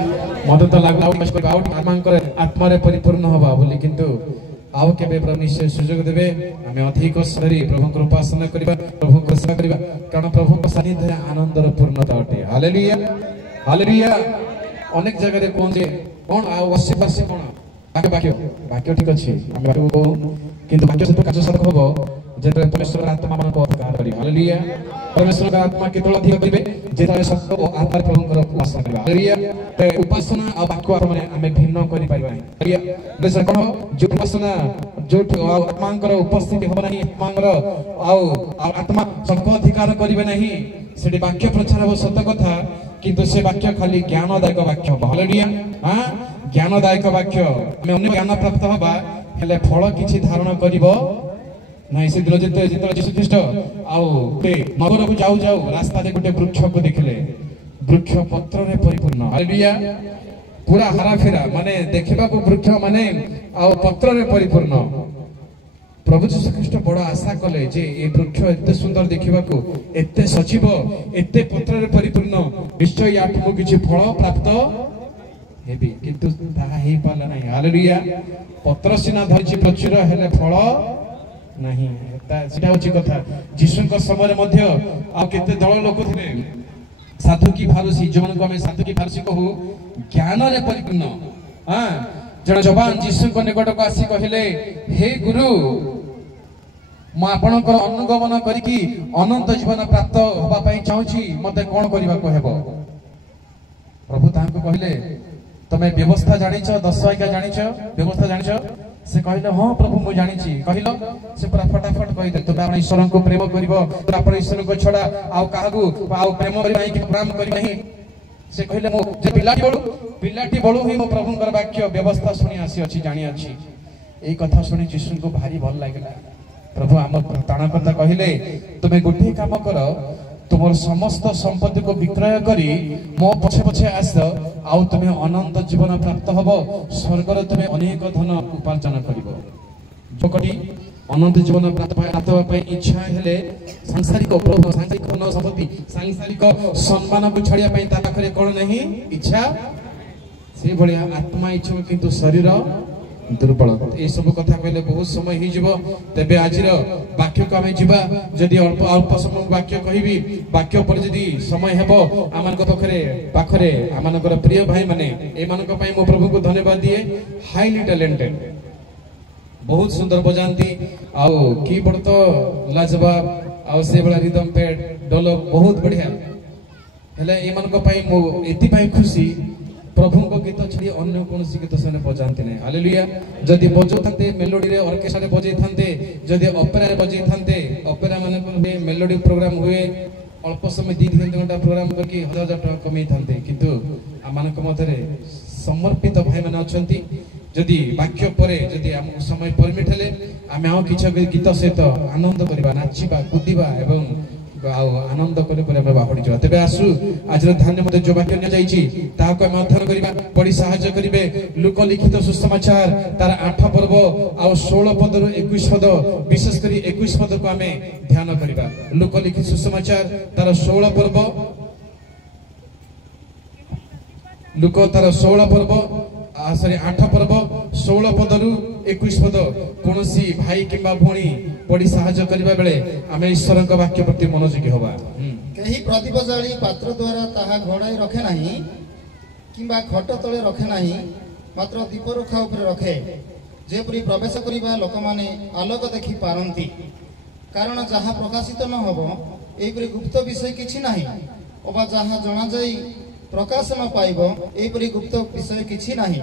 मत तो लगला आत्मा परिपूर्ण हवा बोली किंतु आउ केबे प्रभु निश्चय सुजोग देबे आमे अधिक सरी प्रभु उपासना करिबा प्रभु सेवा करिबा कारण प्रभु सानिध्य आनंदर पूर्णता अटे। Hallelujah hallelujah. अनेक जगह रे कोन जे कोन आ वसिबासी कोन वाक्य वाक्य ठीक अछि आमे किंतु वाक्य से काज सदक होबो जेते परमेश्वर आत्मा मन को अधिकार करी। हालेलुया। परमेश्वर का आत्मा केतल अधिक करिवे जेते सब आत्मा प्रभु उपासना करिबा। हालेलुया। ते उपासना आ वाक्य माने आमे भिन्न करि पाइबा नै। हालेलुया। देश कोन जो उपासना जो आत्मांकर उपस्थिति हो नहीं आत्मांकर आत्मा सब अधिकार करिवे नहीं सेठी वाक्य प्रचार हो सत कथा किंतु से वाक्य खाली ज्ञानदायक वाक्य। हालेलुया। हां ज्ञानदायक वाक्य आमे अन्य ज्ञान प्राप्त होबा हेले फल किछि धारण करिवो नहीं। से दिन जेते यीशु ख्रीष्ट नगर को जाऊ जाऊ रास्ता रे गोटे वृक्ष को देखले वृक्ष पत्र रे परिपूर्ण। हालेलुया। पूरा हरा फेरा माने देखिबा को वृक्ष माने आ पत्र रे परिपूर्ण। प्रभु यीशु ख्रीष्ट बड़ा आशा कले जे ए वृक्ष एते सुंदर देखिबा को एते सजीव एते पत्र रे परिपूर्ण निश्चय याठु किछि फल प्राप्त हेबी किंतु ताहा हे पाला नहीं। हालेलुया। पत्र सिना धरछि प्रचुर हेले फल नहीं सेटा होची कथा। यीशु को समय मध्य आ केते दल लोक थिले साधु की फारसी जो मन को हमें साधु की फारसी कहू ज्ञान रे परिपूर्ण। हां जण जवान यीशु को निकट को आसी कहिले हे गुरु म आपन को अनुगमन करी कि अनंत जीवन प्राप्त होबा पई चाहूची मते कोन करिबा को हेबो। प्रभु तांको कहिले तमे व्यवस्था जानिछ 10 आज्ञा जानिछ व्यवस्था जानिछ से कहले हां प्रभु मु जानिछि कहिलो से पूरा फटाफट कहि दे तबे आपण ईश्वर को प्रेम करिवो तो आपण ईश्वर को छडा आ काहू आ प्रेम करि नाही कि प्रेम करि नाही से कहले मु जे पिलाटी बळू ही मो प्रभु कर वाक्य व्यवस्था सुनि आसी अछि जानि अछि। एई कथा सुनि यीशु को भारी भल लागला। प्रभु हम ताणा कथा कहिले तुमे गुठी काम कर तुमर समस्त संपत्ति को विक्रय करी मो पछे पछे आस आउ तुमे अनंत जीवन प्राप्त हबो स्वर्ग रे तुमे अनेक धन उपार्जन करिवो। जोकटी अनंत जीवन प्राप्त पय इच्छा हेले सांसारिक प्रभु सांसारिक धन संपत्ति सांसारिक सम्मान को छड़िया पय ता पाखरे कोन नहीं इच्छा से भलिया आत्मा इच्छा किंतु शरीर दुर्बल। ए सब कथा कहले बहुत समय ही जीवो तबे आजिर वाक्य को हमें जीवा जदि अल्प अल्प समय वाक्य कहिबी वाक्य पर जदि समय हेबो आमान को पाखरे आमान को प्रिय भाई माने ए मान को पई मो प्रभु को धन्यवाद दिए हाईली टैलेंटेड बहुत सुंदर बजांती आउ कीबोर्ड तो लाजवाब आउ से बड़ा रिदम पैड डोलो बहुत बढ़िया हेले ए मान को पई मो एति पई खुशी प्रभु को गीत छड़ी अन्य कौन गीत से बजाते नहीं। हालेलुया। जदि बजाते मेलोडी रे ऑर्केस्ट्रा रे बजाई थांते जदि ओपेरा रे बजाई थांते ओपेरा माने कोन मेलोडी प्रोग्राम हुए अल्प समय 2-3 घंटा प्रोग्राम करके 1000 टका कमाई थांते किंतु आमान को मधरे समर्पित भाई माने अछंती जदि वाक्य परे जदि हम समय परमिट हेले आमे आ किछ गीत सहित आनंद करबा नाचिबा कुदिबा एवं आनंद करे हमें बाहरी जा तेरे आसु आज धान्य मते जो वाक्य न जाईची ताको हम अध्ययन करिबा पढी सहायता करिवे लोक लिखित सुसमाचार तार 8 पर्व आ 16 पद रु 21 पद विशेष करी 21 पद को हमें ध्यान करिबा। लोक लिखित सुसमाचार तार 16 पर्व लोक तार 16 पर्व सॉरी 8 पर्व 16 पद रु 21 पद कोनसी भाई किबा भणी पढी सहायता करिबा बेले आमे ईश्वर का वाक्य प्रति मनोयोगी होबा। केही प्रदीप जाली पात्र द्वारा ताहा घोड़ाई रखे नाही किबा खट तळे रखे नाही मात्र दीप रखा ऊपर रखे जेपरी प्रवेश करिबा लोक माने आलोक देखि पारंती कारण जहा प्रकाशित न होबो एपरी गुप्त विषय किछि नाही ओबा जहा जणा जाई प्रकाश न पाइबो एपरी गुप्त विषय किछि नाही।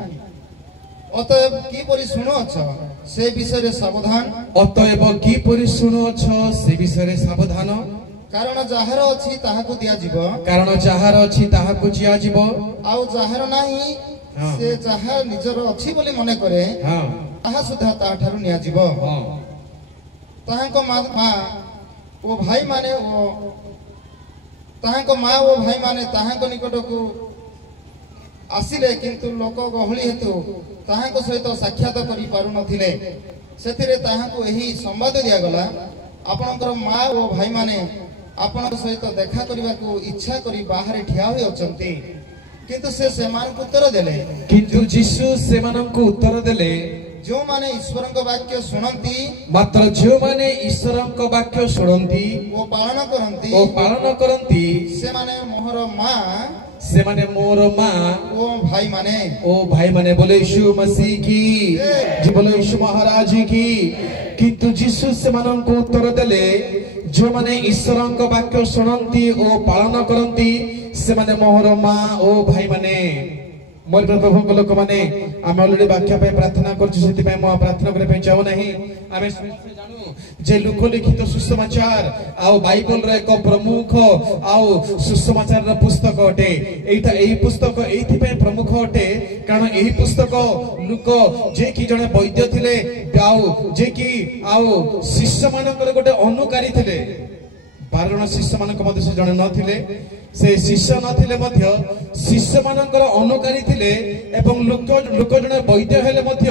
अतएव की परि सुनो अच्छा से विषय रे सावधान अतएव की परि सुनो अच्छा से विषय रे सावधान कारण जहार अछि ताहाको दिया को जिया जीवो आउ जहार नाही से जहा निजर अछि बोली मने करे ताहा सुधा ता ठारु निया जीवो ताहाको मा ओ भाई माने ओ ताहाको मा ओ भाई माने ताहाको निकट को आसिले किंतु लोक गहली हेतु ताहाको सहित साक्षात करि पारु नथिले सेतिरे ताहाको एही संवाद दिया गला आपनकर मा ओ भाई माने आपन सहित देखा करबा को इच्छा करी बाहर ठिया होई अछंती किंतु से सेमानकु उत्तर देले किंतु यीशु सेमानंकु उत्तर देले जो माने ईश्वरଙ୍କ वाक्य सुनंती मात्र जो माने ईश्वरଙ୍କ वाक्य शुणंती ओ पालन करंती से माने मोहर मां से माने मोर मां ओ भाई माने बोले यीशु मसीह की जी बोले यीशु महाराज की किंतु यीशु सेमानंकु उत्तर देले जो माने ईश्वरଙ୍କ वाक्य शुणंती ओ पालन करंती से माने मोहर मां ओ भाई माने मोर प्रभु लोक माने आम ऑलरेडी वाक्य पे प्रार्थना करछु सेति पे मो प्रार्थना करे पे जाऊ नहीं आमे जानू जे लोक लिखित सुसमाचार आउ बाइबल रे एक प्रमुख आउ सुसमाचार रा पुस्तक अटे एटा एही पुस्तक एथि पे प्रमुख अटे कारण एही पुस्तक लोक जे कि जने वैद्य थिले आउ जे कि आउ शिष्य मानकर गोटे अनुकारी थिले 12 जन शिष्य मानक मध्य से जने न थिले से शिष्य न थिले मध्य शिष्य मानकर अनुकारी थिले एवं लोक जने वैद्य हेले मध्य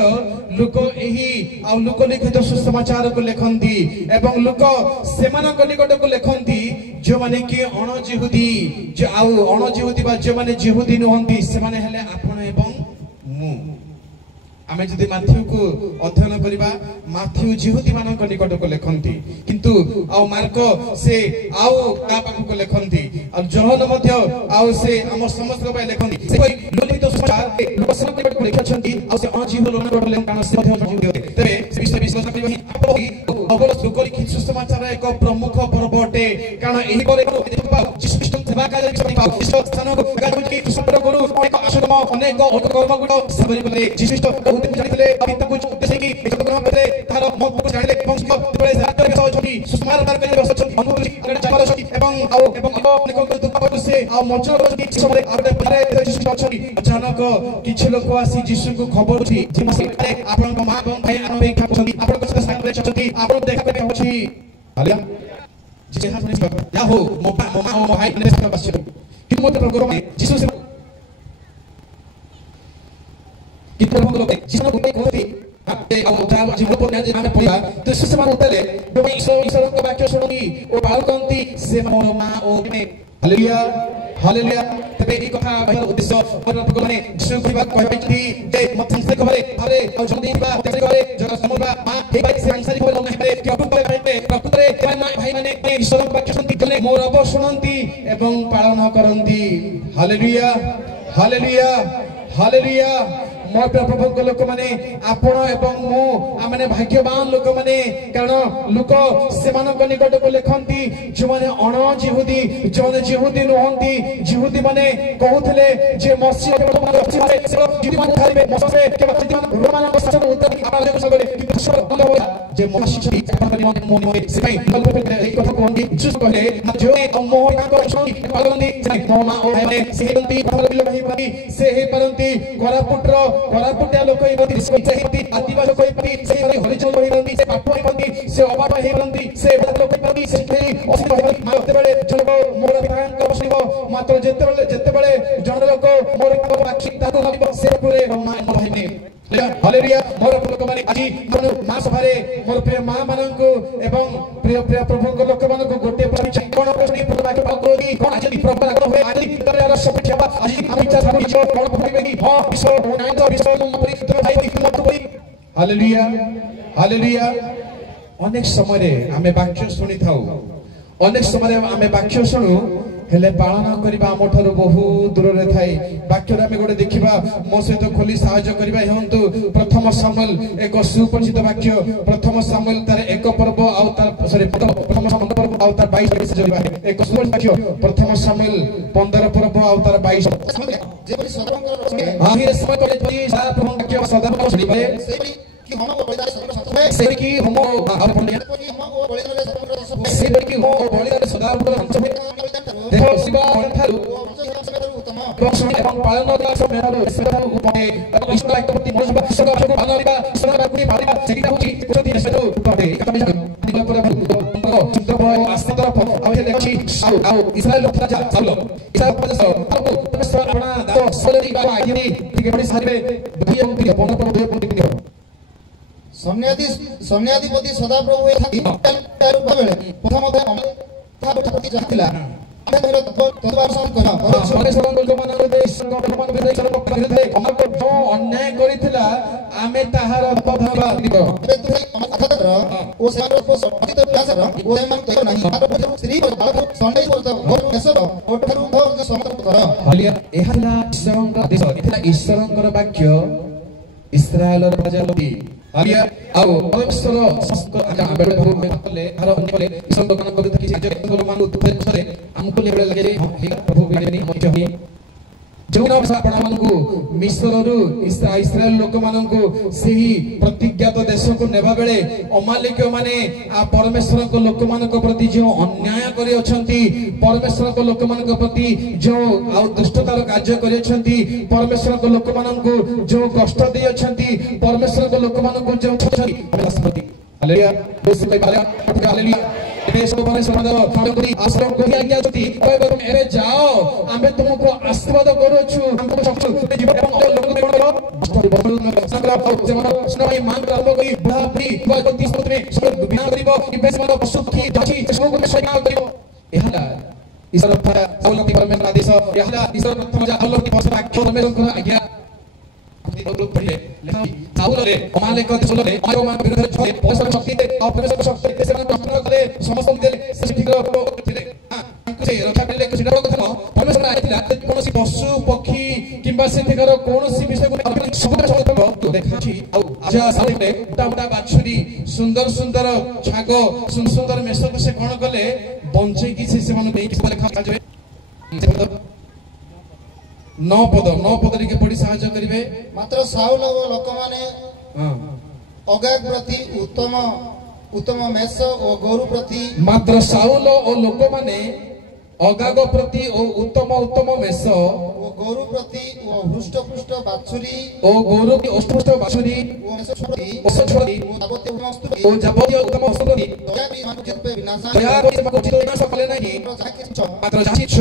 लोक एही आ लोक लिखित सुसमाचार को लेखंती एवं लोक सेमानक निकट को लेखंती जो माने कि अणजिहुदी जो आउ अणजिहुदी बा जो माने जिहुदी नहंती से माने हेले आपण एवं मु आमे जदि माथ्यू को अध्ययन करिबा माथ्यू जिहुदी मानक निकट को लेखंती किंतु आउ मार्क से आउ का पाख को लेखंती और जहन मध्य आउ से हम समस्त को लेखंती से कोई लोलित सुसमाचार लोक सब निकट को लेखछंती आउ से अजिहु लोक निकट लेन कारण से मध्य जिहुदी तबे से विषय विश्लेषण करिबा ही अवल लोक लिखित सुसमाचार एक प्रमुख पर्व अटे कारण एही परे यीशु ख्रीष्ट सेवा कार्य पाउ यीशु स्थान को गाजि सुपर गुरु एक आश्रम अनेक कर्म गुण सबरी बोले यीशु ख्रीष्ट बहुत जानिले पिता को उद्देश्य की एक ग्रहण करे तार मन को जानिले एवं बड़े रात में छोटी सुस्मार मार करे बस अनुभूति अगर चापर छोटी एवं अनेक को दुख पर से आ मचर छोटी समय आरे परे यीशु छोटी अचानक किछ लोक आसी यीशु को खबर छी जे मसे आपन मां एवं भाई अपेक्षा करछी आपन को साथ करे छथि आपन देखा करे होछि हालिया जे हाथ में या हो मोमा ओ भाई ने साथ बस कि मोते प्रोग्राम में यीशु से कि प्रभु लोग जिसने को कहते ए और जीवन पर ने नाम पड़ा तो सुसमान होतले जो ईश्वर का वाक्य सुनोगी ओ पाल करती से मोर मां ओ में हालेलुया हालेलुया तबे ई कथा कहर उद्देश्य और प्रभु ने यीशु की बात कहती जे मत से कहले अरे और जल्दी बा तेरे करे जरा समुद्र मां हे भाई से आंसर को नहीं है कि प्रभु करे प्रभु रे भाई माने ईश्वर का वाक्य सुनती गले मोर अब सुनंती एवं पालन करंती हालेलुया हालेलुया हालेलुया मोर प्रभु लोक माने आपण एवं मु आमने भाग्यवान लोक माने कारण लोक सेमानक निकट को लेखंती जो माने अण जिहुदी जो माने जिहुदी नहंती जिहुदी माने कहउथले जे मसीह जिहुदी माने थारिबे मसीह के जिहुदी माने रोमान को शासन होते आपण को सगले ईश्वर बोलो जे मसीह आपण को मन मन से भाई ए कथा कहंती जिस कहले जो मोह का सुनी पालनती मोमा ओ भाई सेहंती भल भाई से हे परंती कोरापुटिया लोक हेबती सेहिती आदिवासी लोक हेबती से हरिजन हेबती से पाठो हेबती से अबाबा हेबती से लोक हेबती से खेली असित हेबती माते बेले जन मोर विधान को सुनिबो मात्र जेते बेले जन लोक मोर वाक्य ताको भाबिबो से पुरे भाई ने हालेलुया मोर लोक माने आजि मन मां सभारे मोर प्रिय मां माननको एवं प्रिय प्रभु लोक मानको गोटे परिचय कोन प्रश्न प्रभाव पाकोदी कोन आजि प्रभु आग्रह होय आजि तरे सब छबा आजि हम इच्छा भाबी जो कोन भाबिबे कि हां ईश्वर नाम तो ईश्वर को परिचित भाई मत होई हालेलुया हालेलुया अनेक समय रे आमे वाक्य सुनि थाउ अनेक समय रे आमे वाक्य सुनु हेले पालन करिबा हमठारो बहुत दूर रे थाई वाक्य रे गोटे देखिबा मो सहित खोली सहायता करिबा हेंतु प्रथम सामुएल एक सुपरिचित वाक्य प्रथम सामुएल तार एक पर्व आ तार सॉरी प्रथम सामुएल पर्व आ तार 22 से जोड़िबा एक सुपरिचित वाक्य प्रथम सामुएल 15 पर्व आ तार 22 जेपरि सदाबंकर हां हे समय करे जे सारा प्रभु वाक्य सदाबंकर सुनिबे सेपरि कि हम को बलिदान सदाबंकर सेपरि कि हम आ पंडित हम को बलिदान सदाबंकर सेपरि कि हम बलिदान सदाबंकर देखो शिवा अर्थारु कोन एवं पालन का समयरो सेठारु उपमे ईश्वर एकपति मनोबा ईश्वर को पालनबा ईश्वर बाकुनी पालिबा सेटा होची प्रति देशरो उपमे एकता दिला पर चित्त भय आस्था तरफ आ देखि आउ इस्राएल लोक राजा साउल इस्राएल प्रदेश आउ परमेश्वर अपना दास सोलरी बाबा आइनी ठीक बड़ी सारिबे बहियम प्रिय पन पर बहियम प्रिय सम्याधिपति सदाप्रभु थाकी बेले प्रथम था प्रति जातिला ଆମେ କହିଲ ତତ୍ବାର ସମ କର ପରମେଶ୍ୱର ଲୋକମାନଙ୍କ ବିରୁଦ୍ଧରେ ଅମକ ଯୋଉ ଅନ୍ୟାୟ କରିଥିଲା ଆମେ ତାହାର ଅପଭାବ দিব ଏବେ ତୁ ଅମକର ଓ ସେମାନଙ୍କ ସଠିତ ପ୍ୟାସର ଓ ସେମାନଙ୍କ ତ ନାହିଁ ସ୍ତ୍ରୀ ବାଳକ ସଣ୍ଡେଇ କରତ ଘର ଦେଶର ଓଠରୁ ଘର ସମତଳ କର ହାଲିଆ ଏହାଲା ଈଶ୍ୱରଙ୍କ ଆଦେଶ ଏଥିଲା ଈଶ୍ୱରଙ୍କର ବାକ୍ୟ ଇସ୍ରାଏଲର ରାଜା ଲୋକି ହାଲିଆ ଆଉ ପରମେଶ୍ୱର ଆବେଳ ଭାବ କଲେ ଆର ଅନ୍ୟ କଲେ ଈଶ୍ୱର ଲୋକମାନଙ୍କ ବିରୁଦ୍ଧରେ କିଛି କାର୍ଯ୍ୟ ମାନଙ୍କୁ ଦୁଃଖରେ ଆମକୁ ଲେବଳ ଲାଗେ ପ୍ରଭୁ ବିଲେନି ମତେ ହୋଇ ଯୋଉ ଆପଣମାନଙ୍କୁ ମିଶ୍ରରୁ ଇସ୍ରାଏଲ ଲୋକମାନଙ୍କୁ ସେହି ପ୍ରତିଜ୍ଞାତ ଦେଶକୁ ନେବା ବେଳେ ଅମାଲିକ ମାନେ ପରମେଶ୍ୱରଙ୍କ ଲୋକମାନଙ୍କ ପ୍ରତି ଯେଉଁ ଅନ୍ୟାୟ କରି ଅଛନ୍ତି ପରମେଶ୍ୱରଙ୍କ ଲୋକମାନଙ୍କ ପ୍ରତି ଯେଉଁ ଆଉ ଦୁଷ୍ଟତାର କାର୍ଯ୍ୟ କରିଅଛନ୍ତି ପରମେଶ୍ୱରଙ୍କ ଲୋକମାନଙ୍କୁ ଯେଉଁ କଷ୍ଟ ଦେଇ ଅଛନ୍ତି ପରମେଶ୍ୱରଙ୍କ ଲୋକମାନଙ୍କୁ ଯେଉଁ ହାଲେଲୁୟା ହାଲେଲୁୟା ଏବେ ଯାଅ ଆମେ ତୁମକୁ ଆଶୀର୍ବାଦ କରୁଛୁ पशु पक्षी किंबा कौन विषय बाछुरी सुंदर सुंदर छाग सुंदर मेष को से कौन कले बंचे नौ पद के पढ़ी साहाय्य करिवे मात्र साउल ओ लोक माने अगाग प्रति उत्तम उत्तम मेष ओ गोरु प्रति मात्र साउल ओ लोक माने अगाग प्रति ओ उत्तम उत्तम मेष ओ गोरु प्रति ओ हृष्ट पुष्ट बाछुरी ओ गोरु की हृष्ट बाछुरी ओ मेष प्रति ओ सछुरी ओ जाबतीय उत्तम वस्तु प्रति दया भी मान जत पे विनाश दया को मको चित विनाश कले नहीं मात्र जाची छ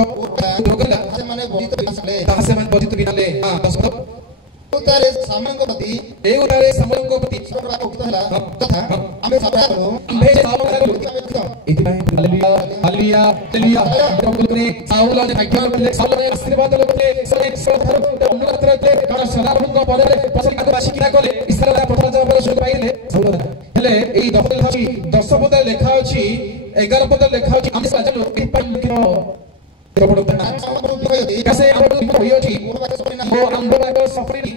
दोगला से माने बोधित विनाश ले तासे मन बोधित विनाले हां दस उतारे सामंग प्रति ए उतारे सामंग प्रति सर्वरा उक्त हला तथा आमे सबरा करू आमे सामंग करू इति हालेलुया हालेलुया हालेलुया प्रभु ने साउल ने भाग्य ले साउल ने आशीर्वाद ले सरे सधर अनुरात्र ले कारण सदाप्रभु को परे पसल का बासी किना कले इस्राएल प्रथम जब सुख पाइले साउल हेले एई 10 पद लेखा अछि 11 पद लेखा अछि आमे साजलो इ पंकिरो कैसे वो अंधों सफरी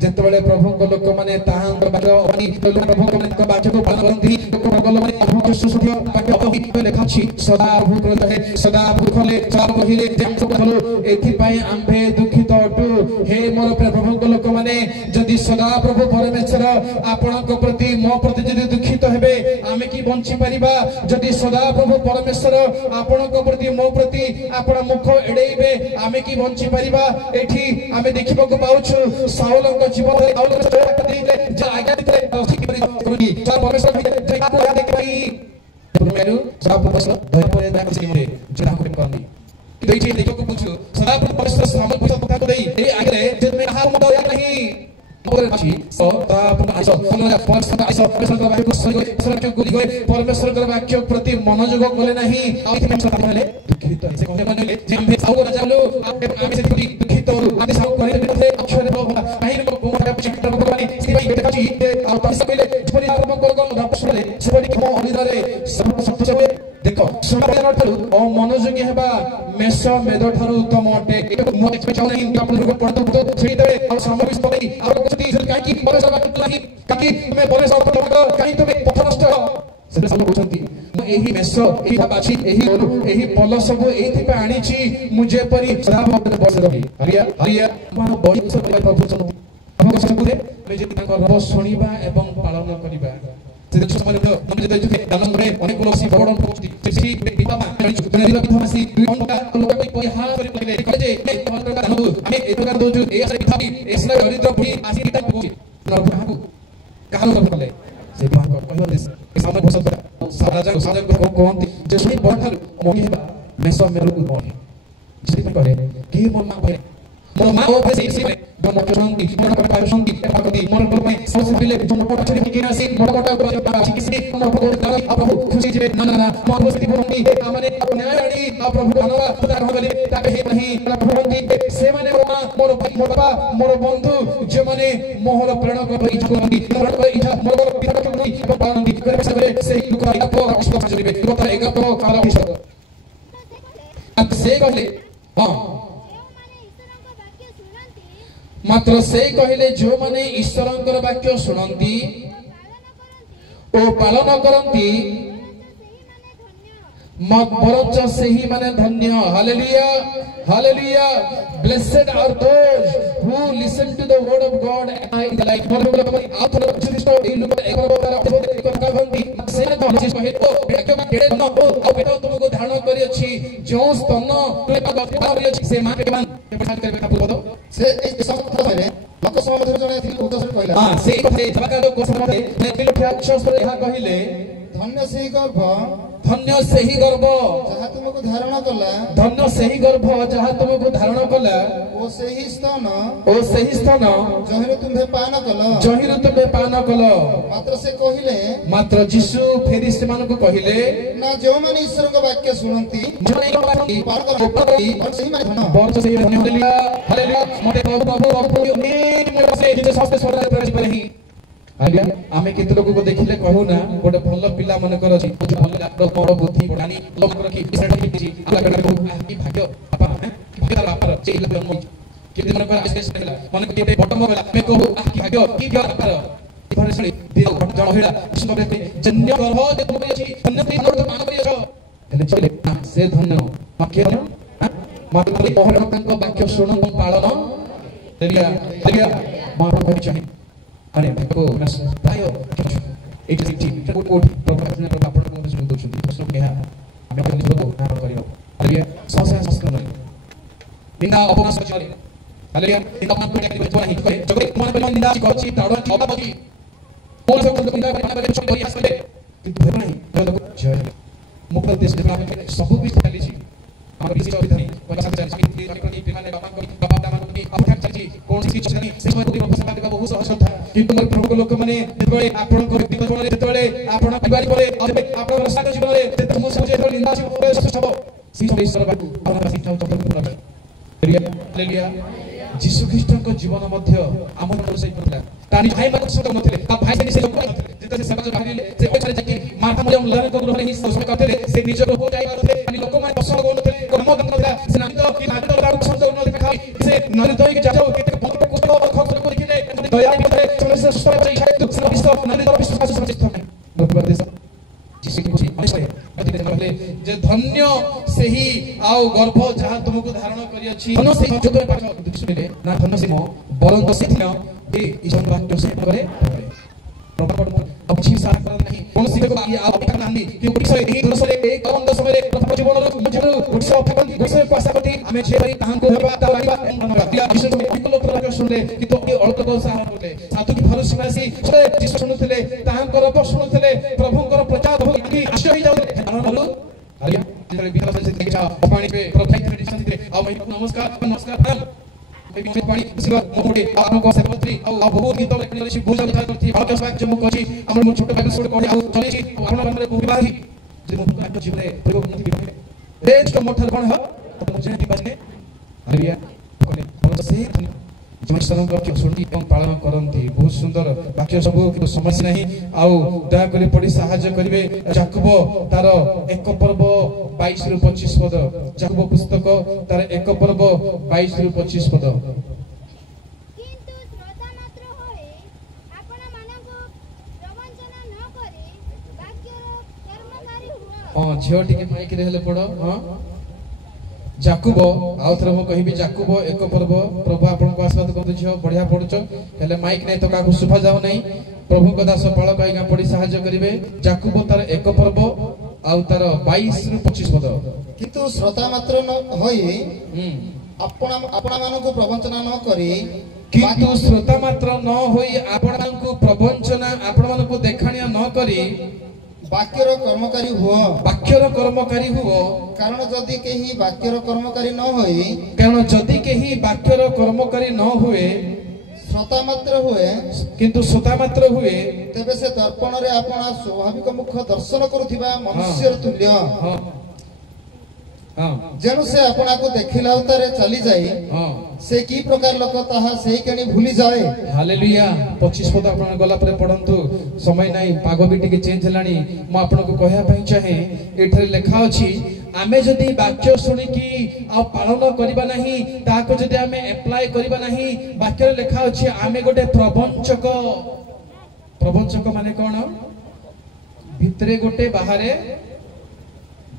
जेतबेले प्रभु को लोक माने ताहांग बाक्य अनि प्रभु को माने बाक्य को पालन करथि लोक भगल माने प्रभु सुसुधिय बाक्य अहि लेखाछि सदा भूख रहे सदा भूखले चार कहिले जेम भलो एथि पई आंभे दुखित अटु हे मोर प्रभु को लोक माने जदि सदा प्रभु परमेश्वर आपण को प्रति मो प्रति जदि दुखित हेबे आमे की बंची परिबा जदि सदा प्रभु परमेश्वर आपण को प्रति मो प्रति आपण मुख एडेइबे आमे की बंची परिबा एठी आमे देखिबा को पाउछु साउल जीवन साउल को देले जे आज्ञा दिले ठीक करी चार परमेश्वर जे आपको देख पाई मेरु सब परमेश्वर दया परे ना कुछ निमरे जरा को करनी देइछि देखो को पूछु सदा परमेश्वर सामने पता को देई ए आगे जे में हार मत या नहीं और अछि सदा परमेश्वर को सही सरक को गए परमेश्वर के वाक्य प्रति मनोयोग कोले नहीं आइ कहले दुखित से कहले मानले जे हम साउ राजा लो आमे से दुखित और आदि साउ करे बिरथे अक्षर काहे को गोमटा चिकित भगवान श्री भाई देखछि आ तस कहले जपरि आरंभ करगल रापसले सेपरि को अनिदारे सब शक्ति से देखो सुनबेन ठारु ओ मनोयोगी हेबा मेष मेद ठारु उत्तम अटे एक मो देखबे चाउ नहीं आपण को पढतो तो छेड़ी देबे और समाविष्ट होई और कुछ काहे की परमेश्वर बात नहीं काहे तुम्हें परमेश्वर पठन काहे तुम्हें पथनष्ट से सब बोलछंती मु एही मेष एही बाछी एही ओरु एही पल सब एथि पे आनी छी मुझे परी सदा भक्त बस रही हरिया हरिया मान बड़ी से प्रभु चनु हम को सबुरे मे जे ताको रब सुनिबा एवं पालन करिबा से देखो समय हम जे देखे दानम रे अनेक लोग सी बड़न पहुंची से बिपा मा जने दिल विधवासी कोनका लोग कोई कोई हाल करे कहले जे ए तोहर का दानबु हमें ए प्रकार दोजु ए से विधाई एसला दरिद्र बुढ़ी आसी बिता पहुंची नरभागु कहां सब कहले से बात को कहलो देश ए सामने बसत राजा को कोंती जे सुनी बठाल मोही हेबा मेष मेरु मोही जे कहले के मन मा भरे मोर मां ओ से इसी में मोर शांति मोर का शांति भक्ति मोर में सब मिले मोर को छड़ी के आसी मोर को पर किसी मोर को प्रभु खुशी जे ना ना मोर को भक्ति हमने अपने आड़ी प्रभु धन्यवाद खुदा होले ताके ही नहीं प्रभु से माने मोर भाई मोर बाबा मोर बंधु जे माने मोहर प्रेरणा को इच्छा मोर इच्छा मोर पिता को नहीं पानी करे सबरे से लोक आप अस्पताल जरिबे तो एक तो काल अब से कहले हां मात्र से कहले जो माने ईश्वरंकर वाक्य सुनंती ओ पालन करंती मत बरच सही माने धन्य hallelujah hallelujah blessed are those who listen to the word of God and लाइक मोर आथर जिनिष्ट ए लोक एक प्रकार भंती से तो जिस कहे तो वाक्य में केड़े न हो और पेट तुमको धारण करी अछि जो स्तन तुले गति करी अछि से मां के मान प्रसाद करबे का पूर्व से सब समय लोक समय मध्य जने थी उद्देश्य कहला हां से कथे जबका लोक समय ने किलोठा शास्त्र यहा कहिले धन्य सेही गर्भ धन्य सेही गर्भ जहा तुमको धारण कला धन्य सेही गर्भ जहा तुमको धारण कला ओ सेही स्थान जहिरो तुम्हे पान कल जहिरो तुम्हे पान कल मात्र से कहिले मात्र यीशु फेरिस्ते मानको कहिले ना जो माने ईश्वर को वाक्य सुनंती पान करती और सही माने धन्य बहुत सही धन्य हालेलुया हालेलुया मोटे प्रभु अनेक मोर से जे शास्त्र स्वर्ग प्रवेश करही आलिया आमे केते लोक को देखिले कहू ना गोटे भल पिला मन कर अछि जो भल डॉक्टर बड़ बुद्धि ज्ञानी लोक रखी सेट की आला कर की भाग्य आपा भाग्य तार बापर से इला मन केते मन कर आस्ते आस्ते मन को केते बटम गला मे कहू की भाग्य की बापर इफरे सळी देव जण होइला विष्णु रे जन्य गर्भ जे तुम अछि अन्य नर मान करी अछ हेले चले से धन्य वाक्य मात्र मोहर भक्तन वाक्य सुन पालन देलिया मां को चाहि अरे देखो नस प्राय 80 कोट प्रभाव ने प्रभाव पड़ को सुन दो सुन प्रश्न के है हमें को निजो नाम करियो अरे सहसा संस्कृत नहीं निंदा अपमान सचले हालेलुया निंदा अपमान को नहीं बचवा नहीं करे जगरे मन पे निंदा करछि ताडा छबा बगी कोन सब को निंदा करना बगे छोड़ आसले किंतु भेर नहीं लोग जय मुखल देश डेवलपमेंट सब कुछ खाली छी हम बीसी जो विधानी वजह से समिति कार्यक्रम पिमाने बापन को बापा दामान को अपठा चली कोन सी चीज नहीं से को प्रभु का बहुत सहज था किंतु मोर प्रभु लोक माने जेतबे आपण को व्यक्तिगत जीवन रे जेतबे आपण परिवार परे आपण रसाक जीवन रे जेतबे मो से जेतबे निंदा से सब सी सब ईश्वर का आपण शिक्षा चतुर्थ पूरा हालेलुया यीशु ख्रीष्ट को जीवन मध्य आमन को सही पतला तानी भाई मत सत नथले आ भाई से लोक नथले जेते से समाज बाहरी से ओछले जाके मार्था मरियम लहर को ग्रहण ही सोच करते से निज को हो जाई पारथे अनि लोक माने पसंद को नथले कर्म दन नथला से नानी तो कि नानी तो दारू संत न देखाई से नानी तो के जाओ केते बहुत को खबर को लिखिले दया भितरे समस्या सुस्थ छै इच्छा दुख से विश्वास नानी तो विश्वास से समझ लोक देश जिसे की खुशी हमेशा अति मानले जे धन्य सेही आउ गर्भ जहा तुमको धारण करी अछि धन्य से जो करे पाछ सुनिले ना धन्य से मो बरंत से थिन ए ईश्वर वाक्य से करे प्रभाव अब छी सारा कर नहीं कोन सी को आ आप कांदी कि विषय ही दोसरे एक बंद समय प्रथम जीवन रो मुझे उठसे फकन दोसरे को आशा करती हमें छे भाई ताहन को हेबा ता राइबा या विषय में एक लोक वाक्य सुनले कि तो ए अल्प को सहारा बोले साधु की भरोसा नासी जे सुनुथले ताहन कर तो सुनुथले प्रभु कर प्रचार हो कि आश्चर्य ही जाऊ बोलो अरे जेतरे बिहार से देखा पानी पे प्रभु ट्रेडिशन थे आ मैं नमस्कार नमस्कार बेबी पानी सिवा मोटे आनो को सेवत्री आ बहुत गीत लेखन छि बुझा कथा करथि भाग्य स्वाग जमु कछि हमर मो छोट भाई सोड कोडी आ चले छि आपण मन रे बुबाही जे मो आक जीवन रे प्रयोग नथि बिबे रेज को मोठर कोन ह तो जेने दिबाजने हरिया कोने बहुत से जन सरंग के सुनती एवं पालन करंती बहुत सुंदर वाक्य सब कि समस्या नहीं आउ दया करी पड़ी सहाय्य करिवे याकूब तार एक पर्व 22 रु 25 पद याकूब पुस्तक तार एक पर्व 22 रु 25 पद किंतु श्रोता मात्र होए आपण मानकु प्रवंचना न करे वाक्यर कर्मकारी हुआ हां झियो टिके माइक रे हेले पड़ो हां याकूब आउथरे मो कहिबी याकूब एक पर्व प्रभु आपन को आशीर्वाद करते छियो बढ़िया पढुछ हेले माइक नै तो काकू सुभा जाउ नै प्रभु को दास पाळ काइगा पड़ी सहाय्य करिवे याकूब तार एक पर्व आउ तार 22 रु 25 पद किंतु श्रोता मात्र न होई आपण मानन को प्रवंचना न करी किंतु श्रोता मात्र न होई आपण को प्रवंचना आपण मान को देखानिया न करी ବାକ୍ୟର କର୍ମକାରୀ ହୁଅ। ବାକ୍ୟର କର୍ମକାରୀ ହୁଅ। କାରଣ ଯଦି କେହି ବାକ୍ୟର କର୍ମକାରୀ ନ ହୋଇ କାରଣ ଯଦି କେହି ବାକ୍ୟର କର୍ମକାରୀ ନ ହୁଏ ଶ୍ରୋତା ମାତ୍ର ହୁଏ କିନ୍ତୁ ଶ୍ରୋତା ମାତ୍ର ହୁଏ ତେବେ ସେ ଦର୍ପଣରେ ଆପଣା ସ୍ୱାଭାବିକ ମୁଖ ଦର୍ଶନ କରୁଥିବା ମନୁଷ୍ୟର ତୁଲ୍ୟ। ହଁ ହଁ ଯେଣୁ ସେ ଆପଣାକୁ ଦେଖିଲା ଉତ୍ତାରେ ଚାଲିଯାଏ ହଁ ସେ କି ପ୍ରକାର ଲୋକ ତାହା ସେହି କେଣି ଭୁଲିଯାଏ। ହାଲେଲୁୟା। 25 ପଦ ଆପଣ ଗଲା ପରେ ପଢନ୍ତୁ, ସମୟ ନାହିଁ, ପାଗ ବି ଟିକେ ଚେଞ୍ଜ ହେଲାଣି। ମୁଁ ଆପଣଙ୍କୁ କହିବା ପାଇଁ ଚାହେଁ, ଏଠାରେ ଲେଖା ଅଛି ଆମେ ଯଦି ବାକ୍ୟ ଶୁଣିକି ଆଉ ପାଳନ କରିବା ନାହିଁ, ତାହାକୁ ଯଦି ଆମେ ଆପ୍ଲାଏ କରିବା ନାହିଁ, ବାକ୍ୟରେ ଲେଖା ଅଛି ଆମେ ଗୋଟେ ପ୍ରବଞ୍ଚକ। ପ୍ରବଞ୍ଚକ ମାନେ କଣ? ଭିତରେ ଗୋଟେ ବାହାରେ,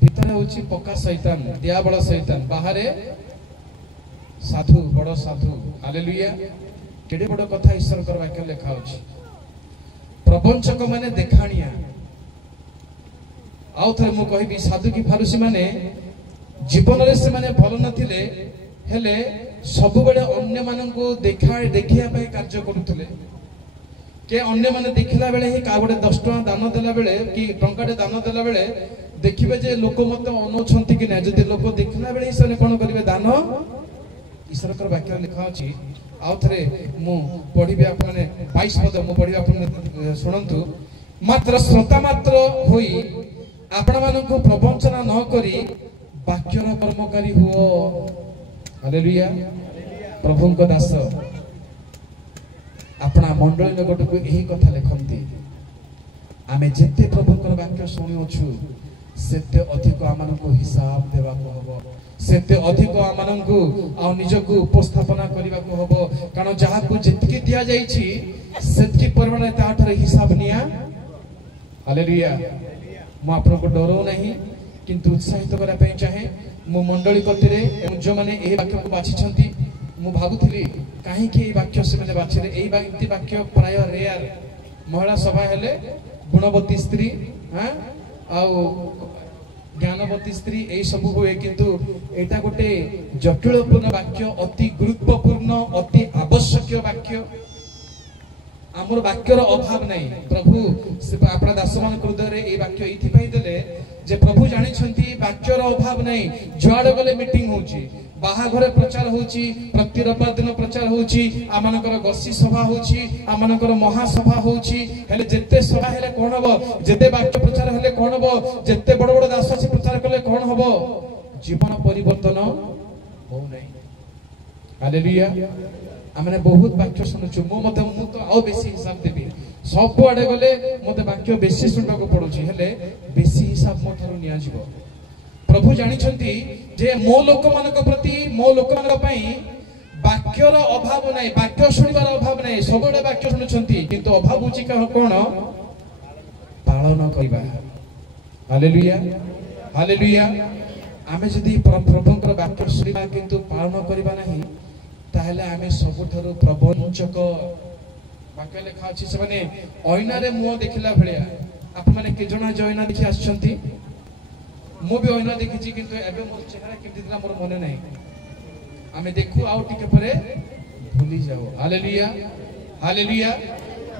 ଭିତରେ ହଉଛି ପକା ଶୈତାନ, ଦିଆବଳ ଶୈତାନ, ବାହାରେ ସାଧୁ, ବଡ଼ ସାଧୁ। ହାଲେଲୁୟା। କେଡେ ବଡ଼ କଥା ଈଶ୍ୱରଙ୍କର ବାକ୍ୟ ଲେଖା ଅଛି। ପ୍ରବଞ୍ଚକ ମାନେ ଦେଖାଣିଆ। ଆଉ ଥରେ ମୁଁ କହିବି, ସାଧୁ କି ଫାରୁସି ମାନେ ଜୀବନରେ ସେମାନେ ଭଲ ନଥିଲେ, ହେଲେ ସବୁବେଳେ ଅନ୍ୟମାନଙ୍କୁ ଦେଖିବା ପାଇଁ କାର୍ଯ୍ୟ କରୁଥିଲେ। କେ ଅନ୍ୟମାନେ ଦେଖିଲା ବେଳେ ହିଁ କାହା ଗୋଟେ 10 ଟଙ୍କା ଦାନ ଦେଲା ବେଳେ କି ଟଙ୍କାଟେ ଦାନ ଦେଲା ବେଳେ ଦେଖିବେ ଯେ ଲୋକ ମତେ ଅନଉଛନ୍ତି କି ନାହିଁ। ଯଦି ଲୋକ ଦେଖିଲା ବେଳେ ହିଁ ସେମାନେ କଣ କରିବେ? ଦାନ। ଈଶ୍ୱରଙ୍କର ବାକ୍ୟ ଲେଖା ଅଛି। ଆଉ ଥରେ ମୁଁ ପଢିବି, ଆପଣମାନେ 22 ପଦ ମୁଁ ପଢିବି, ଆପଣ ଶୁଣନ୍ତୁ। ମାତ୍ର ଶ୍ରୋତା ମାତ୍ର ହୋଇ ଆପଣମାନଙ୍କୁ ପ୍ରବଞ୍ଚନା ନ କରି ବାକ୍ୟର କର୍ମକାରୀ ହୁଅ। ହାଲେଲୁୟା। ପ୍ରଭୁଙ୍କ ଦାସ अपना मंडली लोगटू यही कथा लिखती, आमे जिते प्रभुकर वाक्य शुणुछु सेते अधिक आमनकु हिसाब देवाको हबो, सेते अधिक आमनकु आ निजकु उपस्थापना करिवाको हबो। कारण जहाकु जितकी दिया जाईछि सेतकी परिमाण ताठरे हिसाब निया। हालेलुया। मु आपनको डरो नहीं किंतु उत्साहित करा पई चाहे। मु मंडली कतिरे जो माने एही वाक्य को बाछि छंती, मु भाबुथिली काहे कि एही वाक्य से माने बाछिले। एही वाक्य प्राय रेयर। महिला सभा हेले गुणवती स्त्री, हां आउ ज्ञानवती स्त्री एही सब हुए, किंतु एटा गोटे जटिलपूर्ण वाक्य, अति गुरुत्वपूर्ण, अति आवश्यक वाक्य। आमर वाक्यर अभाव नहीं। प्रभु अपना दास मान हृदय ए वाक्य ये देले जे प्रभु जानी वाक्यर अभाव नहीं। जुआड़े गले मीटिंग होची, बाहाघरे प्रचार होची, प्रति रविवार दिन प्रचार होची, आमानकर गसी सभा होची, आमानकर महासभा होची। हेले जेते सभा हेले कोन हबो, जेते वाक्य प्रचार हेले कोन हबो, जेते बड़ बड़ दास से प्रचार कले कोन हबो, जीवन परिवर्तन हो नहीं। हालेलुया। आमने बहुत वाक्य शुणुचु, मु तो आउ बेसी हिसाब देबी। सब आडे गले मते वाक्य बेसी सुनबाको पडुची, हेले बेसी हिसाब मो थारु निया जिवो। प्रभु जानि छंती जे मो लोक मानक प्रति, मो लोक मानक पई वाक्यर अभाव नै, वाक्य सुनिबार अभाव नै। सबडे वाक्य सुनुछंती किंतु अभाव होची कोन? पालन करिबा। हालेलुया। हालेलुया। आमे जदी प्रभुकर वाक्य सुनिबा किंतु पालन करिबा नाही, ताहले आमे सबुठारु प्रबंचक। वाक्य लेखा अछि से माने ऐना रे मुह देखिला भलिया। आप माने के जणा जयना देखि आछंती? मु भी ऐना देखिछि, किंतु एबे मोर चेहरा केमति दिला मोर मने नै। आमे देखु आउ टिके परे भूली जाओ। हालेलुया। हालेलुया।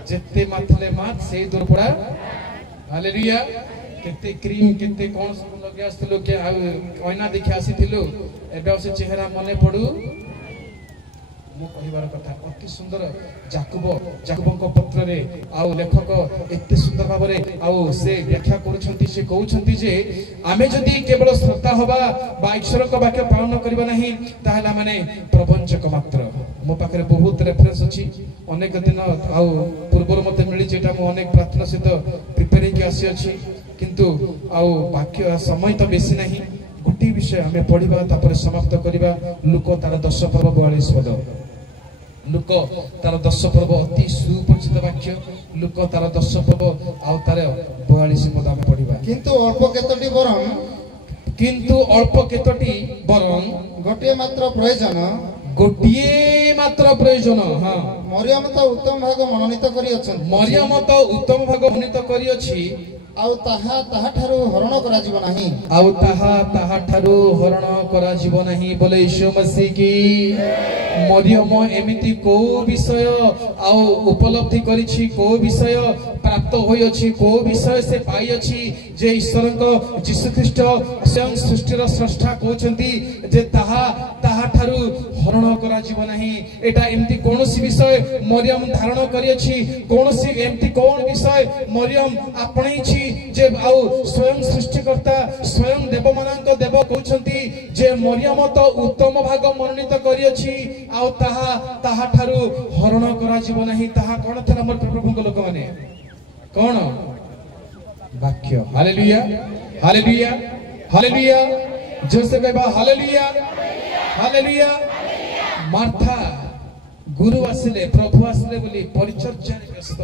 जेते माथले माथ से दुरपड़ा। हालेलुया। केते क्रीम केते कोन सब लगे आस्थिलो के ऐना देखि आसीथिलो, एबे से चेहरा मने पडू मु कहिबार कथा। अति सुंदर जाकुबको पत्र रे आउ लेखक एते सुंदर भाबरे आउ से व्याख्या करूछंती। से कहउछंती जे आमे जदी केवल श्रोता होबा बा ईश्वर को वाक्य पालन करबा नहीं, ताहला माने प्रबंचक मात्र। मो पाखरे बहुत रेफरेंस अछि, अनेक दिन आउ पूर्वर मते मिली, जेटा मो अनेक प्रार्थना सहित प्रिपेयरिंग के आसी अछि, किंतु आउ वाक्य समय तो बेसी नहीं। गोटी विषय हमें पढ़िबा तापर समाप्त करिबा। लुक तार 10 पर्व 42 पद। लुक तार 10 पर्व अति सुपरिचित वाक्य। लुक तार 10 पर्व आउ तार 42 पद हमें पढ़िबा। किंतु अल्प केतोटी बरं गोटिए मात्र प्रयोजन। गोटिए मात्र प्रयोजन। हां, मरियम तो उत्तम भाग मनोनीत करी अछन। मरियम तो उत्तम भाग मनोनीत करी अछि, आउ ताहा ठारू हरण करा जीव नाही। आउ ताहा ठारू हरण करा जीव नाही बोले यीशु मसीह की। मरियम एमिति को विषय आउ उपलब्धि करिछि, को विषय प्राप्त प्राप्त होई अछि को विषय से पाई अछि जे ईश्वर को यीशु ख्रीष्ट स्वयं सृष्टिर स्रष्टा कहउछंती जे ताहा ठारू हरण करा जीव नाही एटा एम्ति कोनोसी विषय मरियम धारण करी अछि कोनोसी एम्ति कोन विषय मरियम आपणे छी जे आउ स्वयं सृष्टिकर्ता स्वयं देव मानक देव कहउछंती जे मरियम तो उत्तम भाग मनोनीत करी अछि आउ ताहा ठारू हरण करा जीव नाही ताहा कोन थला हमर प्रभु को लोक माने कोन वाक्य हालेलुया हालेलुया हालेलुया जोसे कहबा हालेलुया हालेलुया मार्था गुरु आसिले प्रभु आसिले बोली परिचर्या रे व्यस्त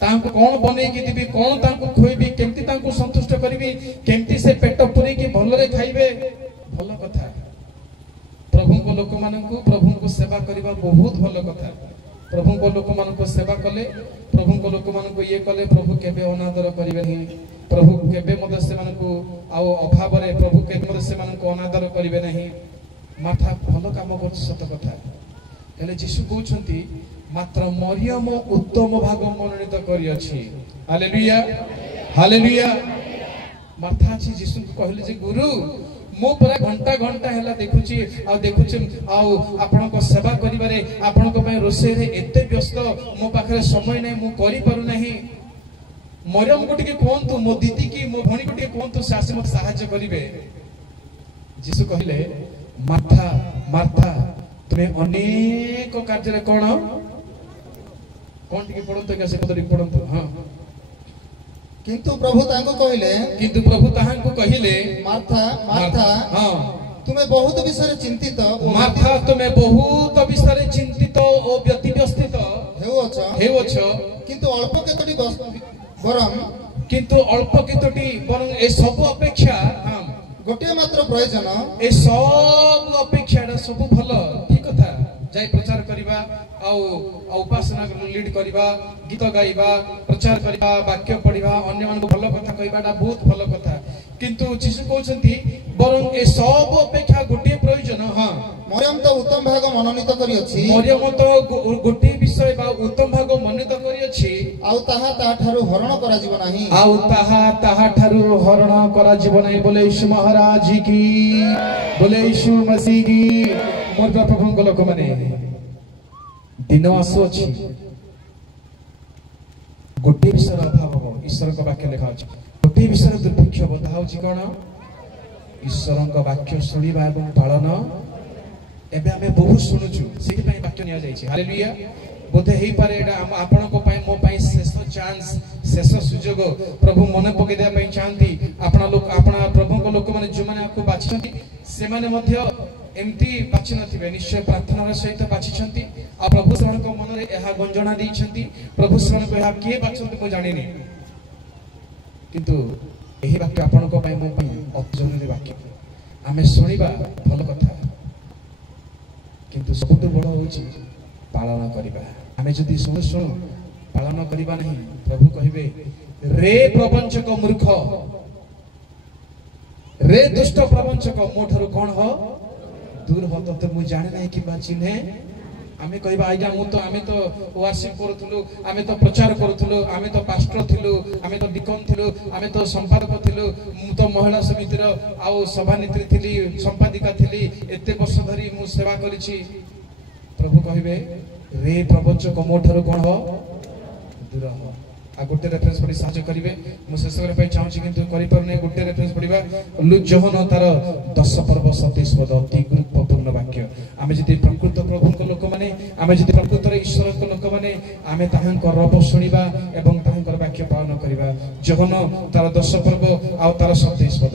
तांको कोन बनै कि दिबी कोन तांको खोइबी केमति तांको संतुष्ट करबी केमति से पेट पुरी कि भलो रे खाइबे भलो कथा प्रभु को लोक माननकु प्रभु को सेवा करिबा बहुत भलो कथा प्रभु को लोक माननको सेवा कले प्रभु को लोक माननको ये कले प्रभु केबे अनादर करिबे नहीं प्रभु केबे मद से माननको आउ अभाव रे प्रभु केबे मद से माननको अनादर करिबे नहीं माथा भलो काम करछ सत कथा हेले यीशु कहउछंती मात्र मरियम उत्तम भाग मनोनीत करी अछि हालेलुया हालेलुया माथा छी यीशु को कहले जे गुरु मो पूरा घंटा घंटा हैला देखुची आ देखुची आउ आपण को सेवा करिबारे आपण को पे रोसे रे एते व्यस्त मो पाखरे समय नै मु करि पारु नाही मरियम को टिके कोनतु मो दीदी की मो भणी को टिके कोनतु सासे मत सहाय्य करिवे यीशु कहले मार्था मार्था तुमे अनेक कार्य रे कोन टिके पढंतो के से पदरी पढंतो हां किंतु प्रभु तांको कहिले मार्था मार्था हां तुमे बहुत विषय रे चिंतित मार्था तुमे बहुत विषय रे चिंतित ओ व्यतिव्यस्तित हेउछ किंतु अल्प केतोटी बरम किंतु अल्प केतोटी बरम ए सब अपेक्षा हां गोटे मात्र प्रयोजन ए सब अपेक्षा सब भलो ठीक कथा जाय प्रचार करिबा आउ उपासना लीड करिबा गीत गाइबा प्रचार करिबा वाक्य पढिबा अन्य मान को भलो कथा कहबाटा बहुत भलो कथा किंतु यीशु कहउछंती बरं ए सब अपेक्षा गोटे प्रयोजन हां मरियम तो उत्तम भाग मनोनीत करी अछि मरियम तो गोटे विषय बा उत्तम भाग मनोनीत करी अछि आउ ताहा ठारू हरण करा जीव नाही आउ ताहा ठारू हरण करा जीव नाही बोले यीशु महाराज की बोले यीशु मसीह की मोर प्रभु को लोक माने दिन आसु अछि गोटे विषय अभाव हो ईश्वर को वाक्य लिखा अछि गोटे विषय दुर्भिक्ष बता होछि कोन ईश्वर को वाक्य सुनिबा एवं पालन एबे हमें बहुत सुनुछु सेहि पई वाक्य निया जाय छै हालेलुया बोधे हेई पारे एटा आपण को पई मो पई शेष चांस शेष सुजोग प्रभु मने पके दे पई चाहंती आपना लोक आपना प्रभु को लोक माने जो माने आपको बाछिसंती से माने मध्य एमती बाछि नथिबे निश्चय प्रार्थना सहित बाछिसंती आ प्रभु श्रवण को मन रे एहा गंजना दी छंती प्रभु श्रवण को एहा के बाछंती को जानि नै किंतु एही वाक्य आपण को पई मो पई अति जरूरी वाक्य आमे सुनिबा भल कथा किंतु सबुठ बड़ होछि पालन करिबा आमे जदी सुनु पालन करिबा नहीं प्रभु कहिबे रे प्रपंचक मूर्ख रे दुष्ट प्रपंचक मोठरो कोन हो दूर हो तो मु जाने नहीं कि चिन्हे आमे कहबा आज्ञा मु तो आमे तो वर्शिप करथुलु आमे तो प्रचार करथुलु आमे तो पास्टर थिलु आमे तो डिकन थिलु आमे तो संपादक थिलु मु तो महिला समिति रो आउ सभानेत्री थिली संपादिका थिली एते वर्ष धरी मु सेवा करिछि प्रभु कहिबे रे प्रपंचक मोठरो कोन हो दूर हो आ गोटे रेफरेंस पढि साहाय्य करिवे मु शेष करे पई चाहूची किंतु करि परने गोटे रेफरेंस पढिबा लुक जोहन तार 10 पर्व 27 पद अति गुरुत्वपूर्ण वाक्य आमे जति प्रकृत प्रभु को लोक माने आमे जति प्रकृत रे ईश्वर को लोक माने आमे ताहां रब सुनिबा एवं ताहां वाक्य पालन करिबा जोहन तार 10 पर्व आ तार 27 पद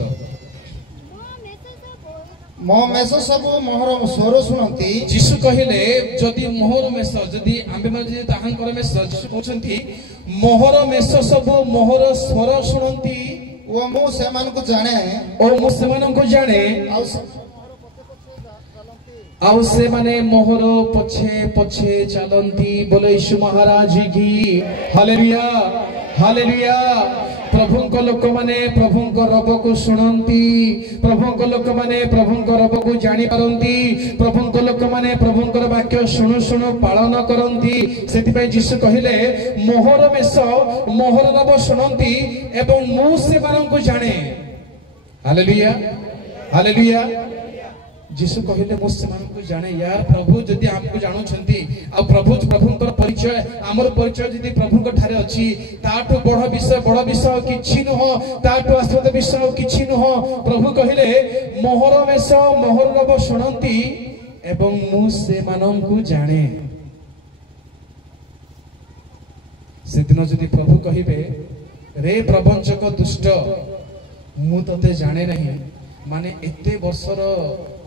मो मेस सब मोहर स्वर सुनंती यीशु कहिले जदी मोहर मेस जदी आमे माने जदी ताहां कर मेस यीशु कहउछंती मोहर मेस सब मोहर स्वर सुनंती ओ मो सेमान को जाने ओ मो सेमान को जाने आउ से माने मोहर पछे पछे चलंती बोले यीशु महाराज की हालेलुया हालेलुया प्रभुंक लोक माने प्रभुंक रब को सुनंती प्रभुंक लोक माने प्रभुंक रब को जानी पारंती प्रभुंक लोक माने प्रभुंक वाक्य शुणु शुणु पालन करंती सेति पे यीशु कहिले मोहर मेष मोहर रब सुनंती एवं मु से मानन को जाने हालेलुया हालेलुया यीशु कहले मुझसे मान को जाने यार प्रभु जदि हमको जानु छंती आ प्रभु प्रभुंकर परिचय हमर परिचय जदि प्रभुंकर ठारे अछि ताटो बड़ विषय किछि न हो ताटो आस्पद विषय किछि न हो प्रभु कहले मोहर मेष मोहर रब सुनंती एवं मु से मानन को जाने से दिन जदि प्रभु कहिबे रे प्रवंचक दुष्ट मु तते जाने नहीं माने एते वर्षर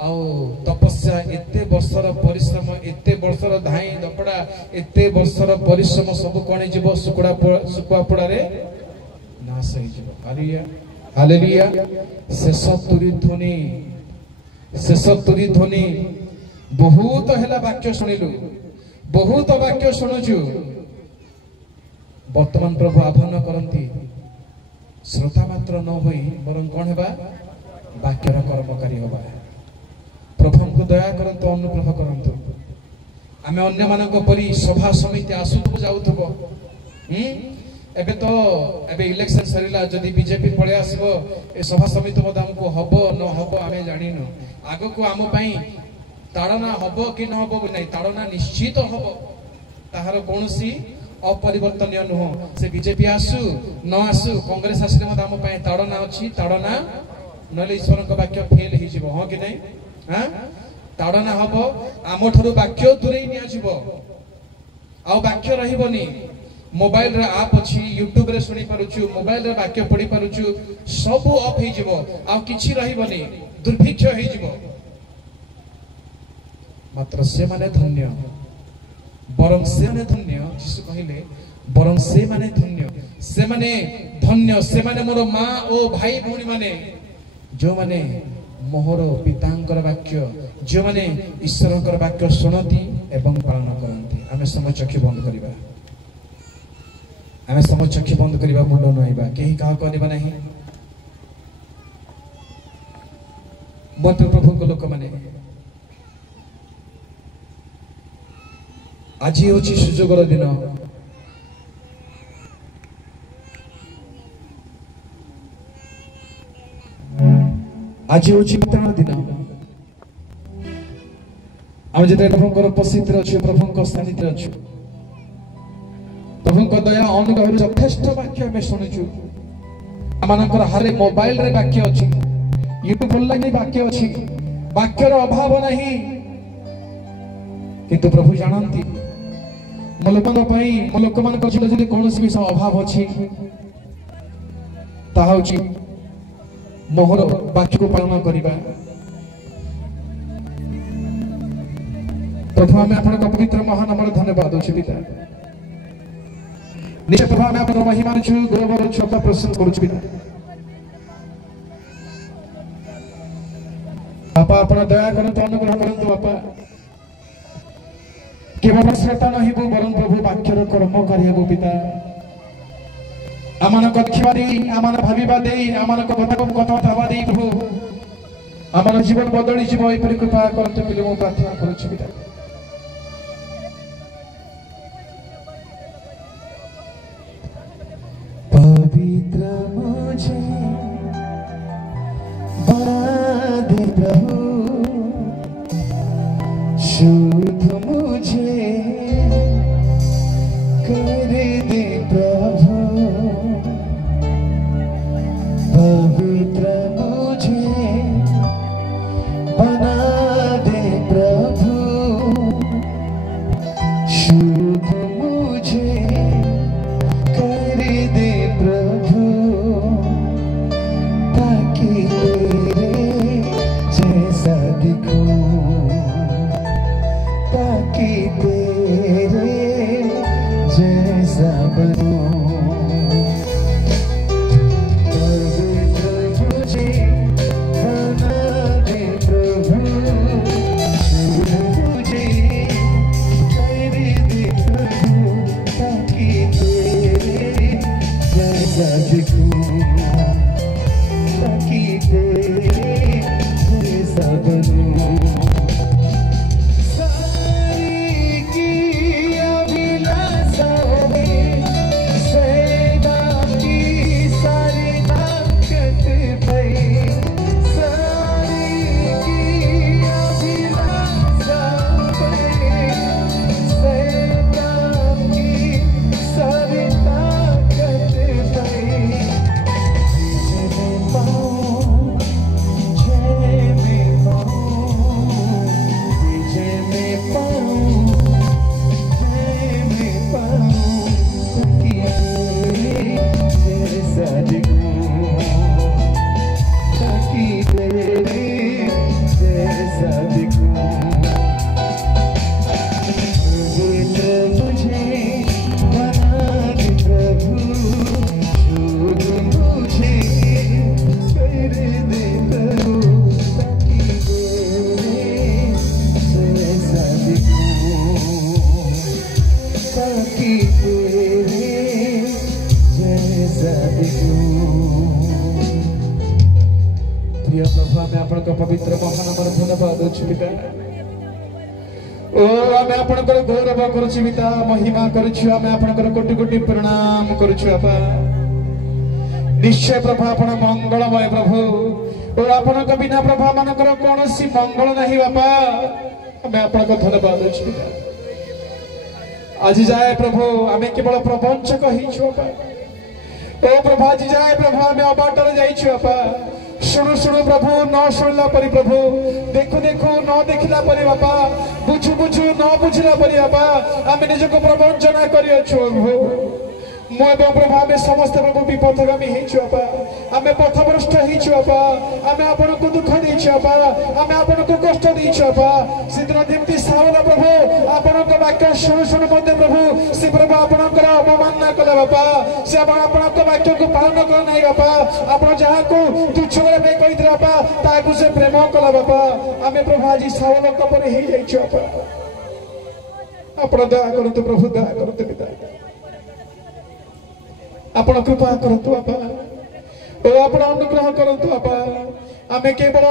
आउ तपस्या एते वर्षर परिश्रम एते वर्षर धाई दपड़ा एते वर्षर परिश्रम सब कोणे जीव सुकुआ पड़ा रे नाश होई जीव हालेलुया हालेलुया शेष तुरी ध्वनि बहुत हैला वाक्य सुनिलु बहुत वाक्य सुनुचु वर्तमान प्रभु आह्वान करंती श्रोता मात्र न होई बरं कोन हेबा वाक्यर कर्मकारी होबा प्रभु को दया करंतु अनुग्रह करंतु आमे अन्य मानक परि सभा समिति आसुतु जाउथबो एबे तो एबे इलेक्शन सरिला जदि बीजेपी पळे आसबो ए सभा समिति मत हमको हबो न हबो आमे जानिनो आगो को आम पई ताड़ना हबो कि न हबो नै ताड़ना निश्चित हबो ताहार कोनोसी अपरिवर्तनीय नुह से बीजेपी आसु न आसु कांग्रेस आसले मत आम पई ताड़ना अछि ताड़ना नले ईश्वर को वाक्य फेल ही जीवो हां कि नै हां ताड़ना हबो आमो ठरु वाक्य दूरेई निया जीवो आ वाक्य रहिबोनी मोबाइल रे ऐप अछि यूट्यूब रे सुनी पारुछु मोबाइल रे वाक्य पढी पारुछु सब ऑफ ही जीवो आ किछि रहिबोनी दुर्भिक्ष ही जीवो मात्र से माने धन्य बरं से माने धन्य यीशु कहिले बरं से माने धन्य से माने मोर मां ओ भाई भौणी माने जो माने मोहर पितांकर वाक्य जो माने ईश्वरंकर वाक्य सुनती एवं पालन करती आमे समय चक्षु बंद करिबा मुंड नइबा केही का करबा नाही मत प्रभु को लोक माने আজি होची सुजोगर दिन आज होची वितरण दिन आम जते प्रभुंकर उपस्थित अच्छे प्रभुंक सानिध्य अच्छे प्रभुंक दया अनुग्रह यथेष्ट वाक्य आम शुणुचु आमनकर हारे मोबाइल रे वाक्य अच्छी यूट्यूब ऑनलाइन वाक्य अच्छी वाक्यर अभाव नहीं किंतु प्रभु जानती मो लोक मान जदि कौन विषय अभाव अच्छी ताहाउची मोहर वाक्य को पालन करिबा प्रभु आमे आपन पवित्र महानाम धन्यवाद अछि पिता निश्चय प्रभु आमे आपन महिमा छु गौरव छु प्रसन्न करू पिता बापा आपन दया करंतु अनुग्रह करंतु बापा केवल श्रोता नहीं बरं प्रभु वाक्यर कर्म करियबो पिता आमान कथिबा देई आमान भाबिबा देई आमान कथा हवा देई प्रभु आमान जीवन बदली जीव ए परि कृपा करते पिले मो प्रार्थना करू पिता पवित्र मुझे बना दे प्रभु शुद्ध मुझे कर दे प्रभु पवित्र मुझे बना दे प्रभु शुद्ध मुझे कर दे प्रभु ताकि तेरे जैसा दिखूं ताकि तेरे जैसा बनूं देखूं प्रिय प्रभु आम आपण पवित्र महान धन्यवाद पिता ओ आम आपण गौरव करुछु पिता महिमा करुछु आम आपण कोटि कोटि प्रणाम करुछु आपा निश्चय प्रभु आपण मंगलमय प्रभु ओ आपण बिना प्रभु मानकर कौनसी मंगल नहीं बापा आम आपण धन्यवाद पिता आज जाए प्रभु आम केवल प्रपंचक हो ओ प्रभु आज जाए प्रभु आम अबाटर जापा शुणु शुणु प्रभु न शुणला परी प्रभु देखु देखु न देखला परी बापा बुझु बुझु न बुझला परी बापा आम निजक प्रवंचना करियछु प्रभु मो एवं प्रभु आम समस्त प्रभु विपथगामी होपा आम पथभ्रष्ट होपा आम आपण को दुख देपा आम आपण को कष्ट देपा सीधन जमी सावला प्रभु आपण वाक्य शुणु शुणु मध्य प्रभु से प्रभु आपणकर अवमानना कला बापा से आपण वाक्य को पालन कर ना बापा आप जहाँ को तुच्छ कही बापा ताकू से प्रेम कला बापा आम प्रभु आज सावल बापा आप दया करतु प्रभु दया करतु पिता आपण कृपा करतु बापा ओ आपण अनुग्रह करतु बापा आमे केवल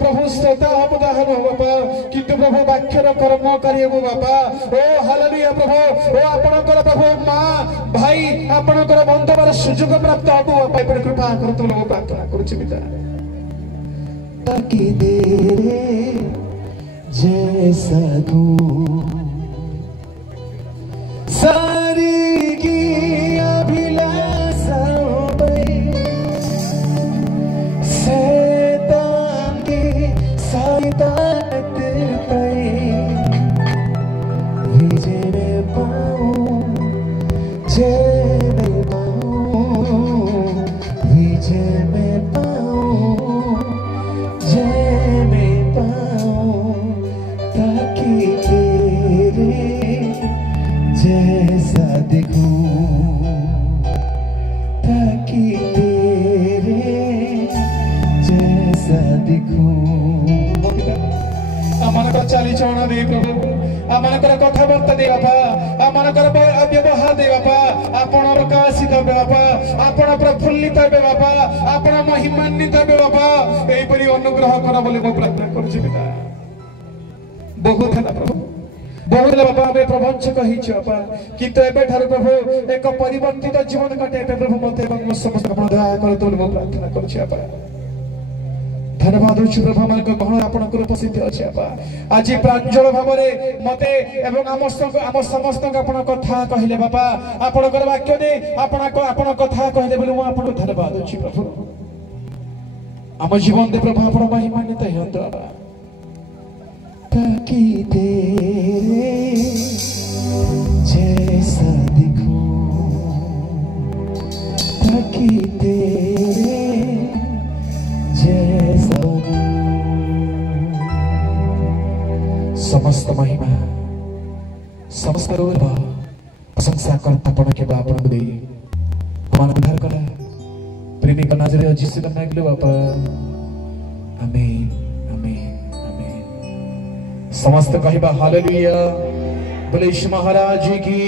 प्रभु श्रोता अवधान हो बापा किंतु प्रभु वाक्यर कर्म करियबो बापा ओ हालेलुया प्रभु ओ आपणकर प्रभु मां भाई आपणकर बंधुवर सुयोग प्राप्त हबो बापा पर कृपा करतु लोग प्रार्थना करूछि पिता ताकि तेरे जैसा तू सारी की चली चलना दे प्रभु आमनकर कथाबार्ता दे बापा आमनकर व्यवहार दे बापा आपण प्रकाशित हे बापा आपण प्रफुल्लित हे बापा आपण महिमान्वित हे बापा एपरि अनुग्रह कर बोले मो प्रार्थना करछि पिता बहुत है प्रभु बहुत बापा आम प्रवंचक होइछ बापा किंतु एबे ठार प्रभु एक परिवर्तित जीवन काटे प्रभु मते समस्त आपण दया करतु मो प्रार्थना करछि बापा धन्यवाद प्रभु मान गहन आपणकर उपस्थित अच्छे बापा आज प्रांजल भाव मते एवं आम समस्त आपण कथा कहले बापा आपणकर वाक्य दे आपण कथा कहले बोले आपन धन्यवाद अच्छी प्रभु आम जीवन दे प्रभु आपण महिमान्वित हेतु बापा ताकि तेरे जैसा दिखूं ताकि तेरे समस्त महिमा समस्त गौरव प्रशंसा कर्तापण के आपण दे हमारा उद्धार कला प्रेमी का नजर जिस का नाम लो बापा आमीन आमीन आमीन समस्त कहबा हालेलुया बोले यीशु महाराज की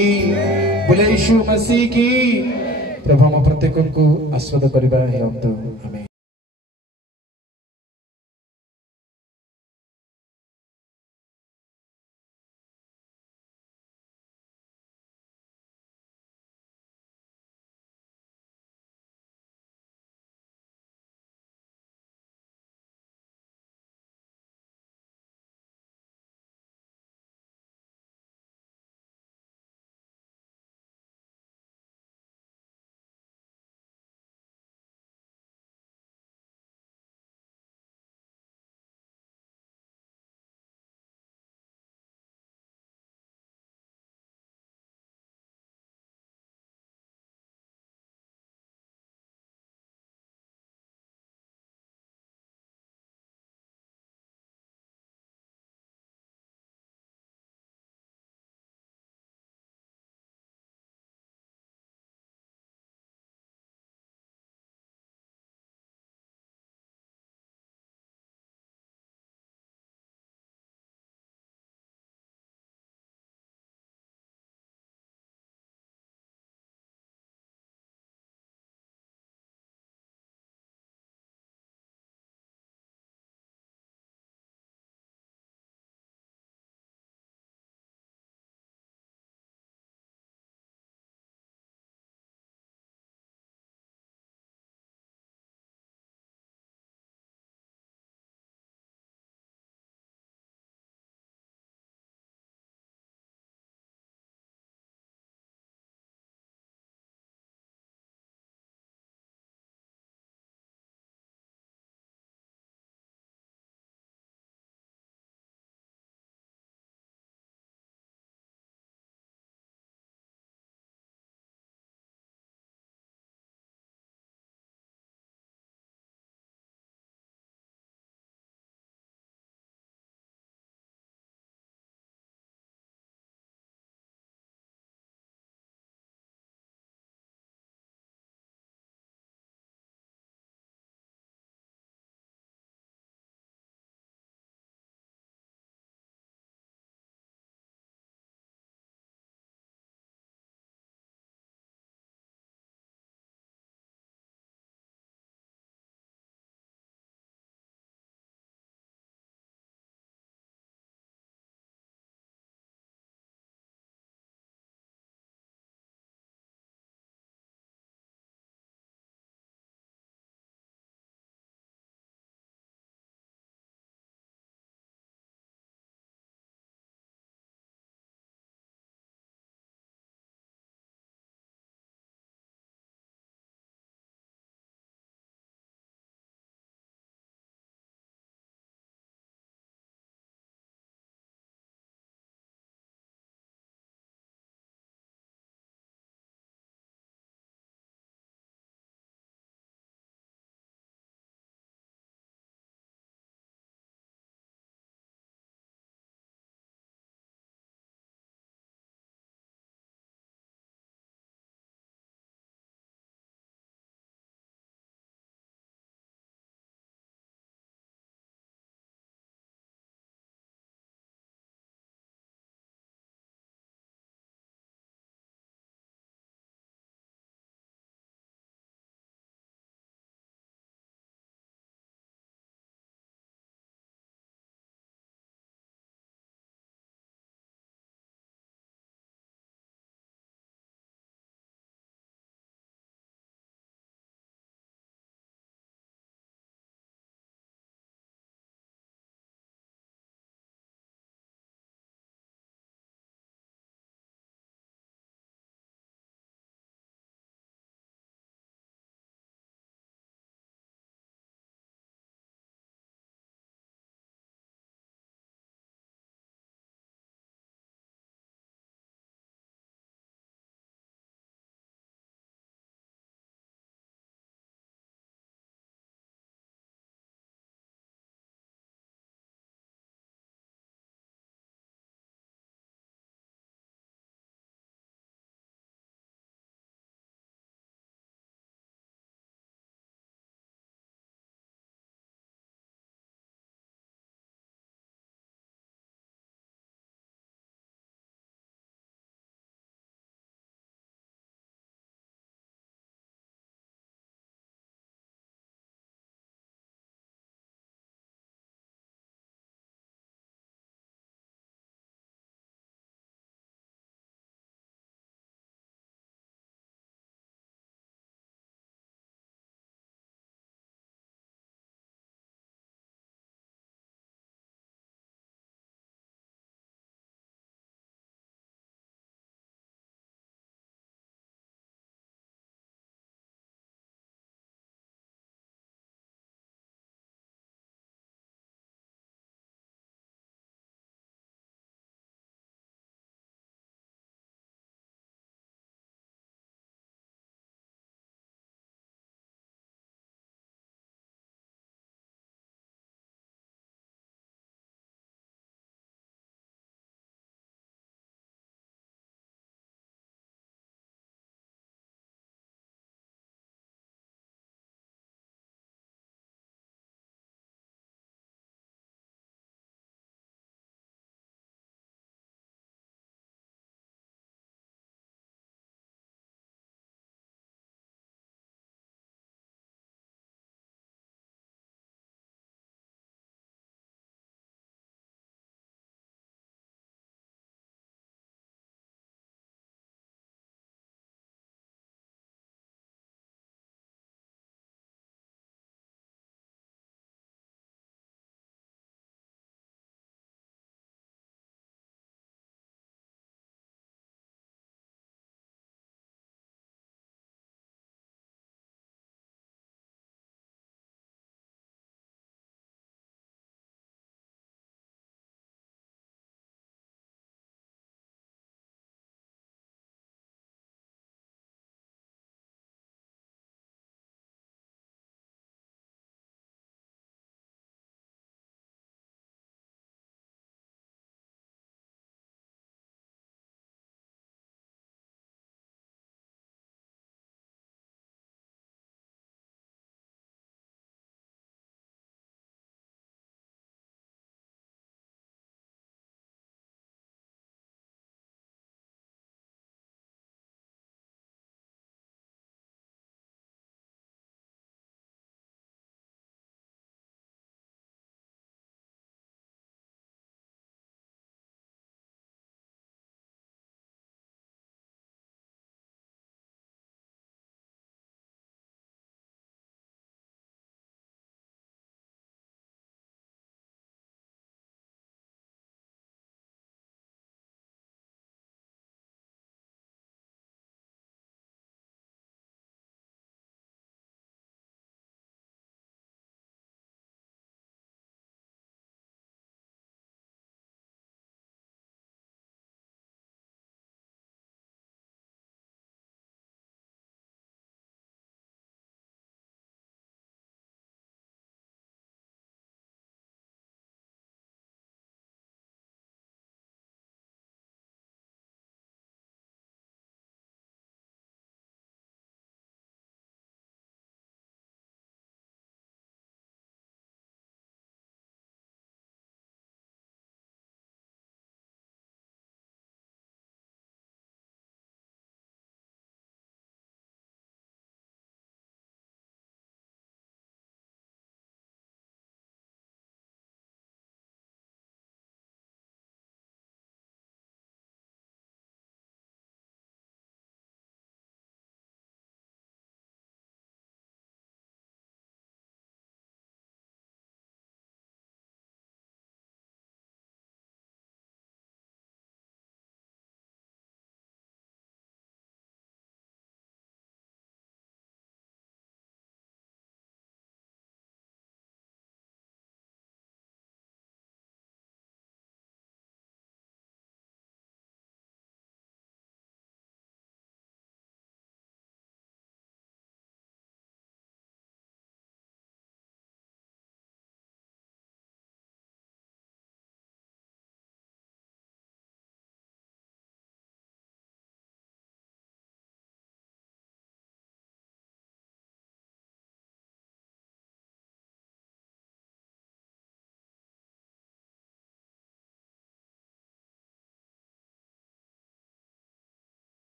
बोले यीशु मसीह की प्रभु हम प्रत्येक को आस्वाद करबा हे हम तो आमीन।